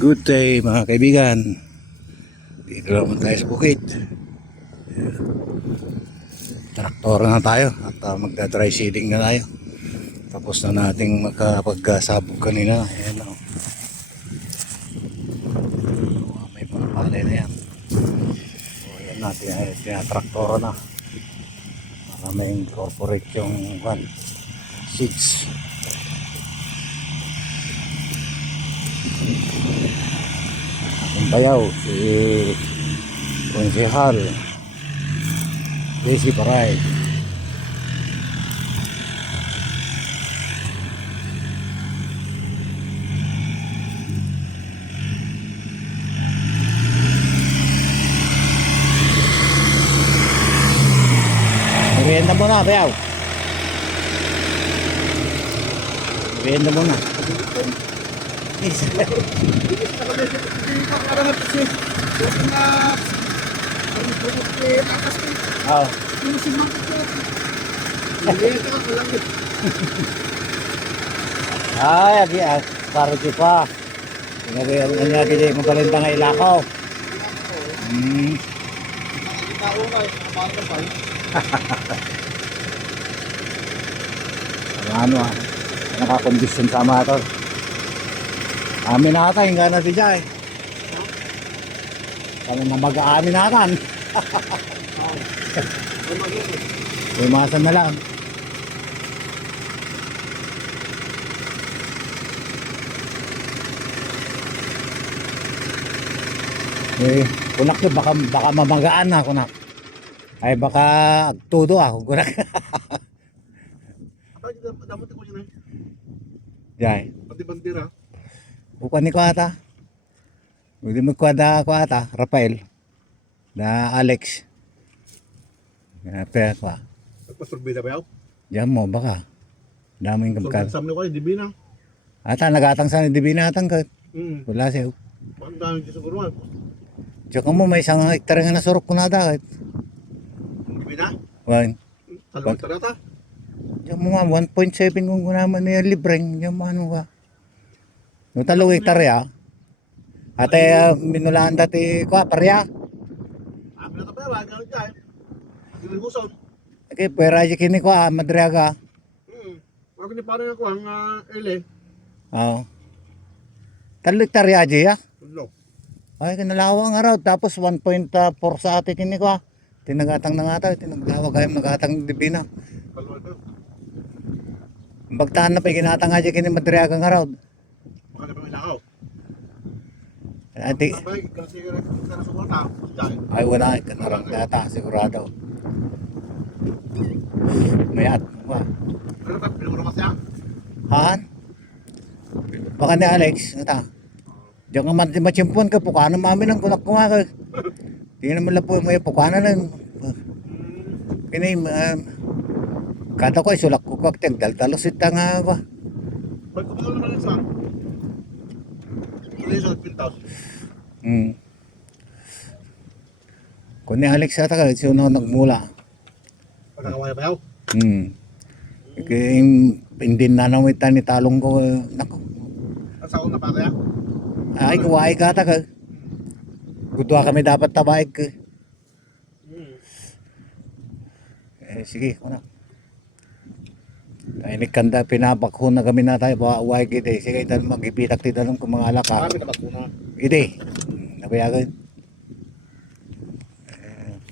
Good day mga kaibigan. Dito naman tayo sa bukid. Traktor na tayo at magda-dry seeding na tayo. Tapos na nating magkapag-sabog kanina. Ayan o. May mga palay na yan. So, ayan natin. Tinatraktor na. Para may incorporate yung seeds. Bayaw si Konsehal Desi Paray. Merienda muna, Bayaw. Merienda muna. Oh. Ay, agi para pa. Lagi di magkalenta nga ilakaw. Ano nakakondisyon sa amator. Amin nata, hinga na si Jai. Kami na mag-aamin natan. Umasan na lang. Kunak nyo, baka mamagaan na kunak. Ay baka todo ako kunak. Jai. Pati bandera. Bukan ni ko ata. Hindi magkwada ko ata, Rafael. Na Alex. Pera ko. Nagpasorbida ba yaw? Diyan mo baka. Daming kamkal. Sorbida ko, hindi binang. Ata nagatang sa hindi binatang ka. Wala siya. Bakit dami siya sa buruan? Tsaka mo may isang hektar nga nasurok ko na dahil. Hindi binang? Wan. Talong tarata? Diyan mo nga 1.7 kung naman niya libreng. Diyan mo ano ka. No talong hektar ya. Ate minulaan dati ko parya. Amin na ka ba? Wag ganun dyan. Hindi guson. Okay, pwera aja kini ko madriaga. Wag ni parang ako ang ele. Oo. Talong hektar ya aja ya. Tulo. Ay kinalawang araw tapos 1.4 sa ate kini ko. Tinagatang na nga tayo, tinaglawag kayo magatang dibina. Kalwa ito. Bagtahan na pa ginatang aja kini madriaga nga raw. Baka na pa may nakaw. Ati, Sabay, kasi ka na sa kwarta. ay wala kanarang data sigurado. Mayat ba? Pero ba, pinamuramas niya? Han? Baka ni Alex, ata. Diyan ka machimpon ka, pukana mami ng kunak ko nga ka. Tingnan naman lang po may pukana lang. Kini, kata ko ay sulak ko kaktek, daltalosit nga ba? Ba't ko naman lang sa? Ano yung sa pintas? Kung ni Alex ata ka, siya na nagmula. Pagkakawaya ba yaw? Kaya hindi na nawitan ni talong ko. Nako. Ang saon na pa kaya? Ay, kuwaay ka ata ka. Gudwa kami dapat tabaig ka. Sige, kuna. Ay, nikanda, pinabakho na kami na tayo. Buway kita. Sige, mag-ipitak tita ng mga alaka. Marami na magkuna. Ide. Nabayagan.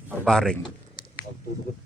Barbaring. Pagtutugot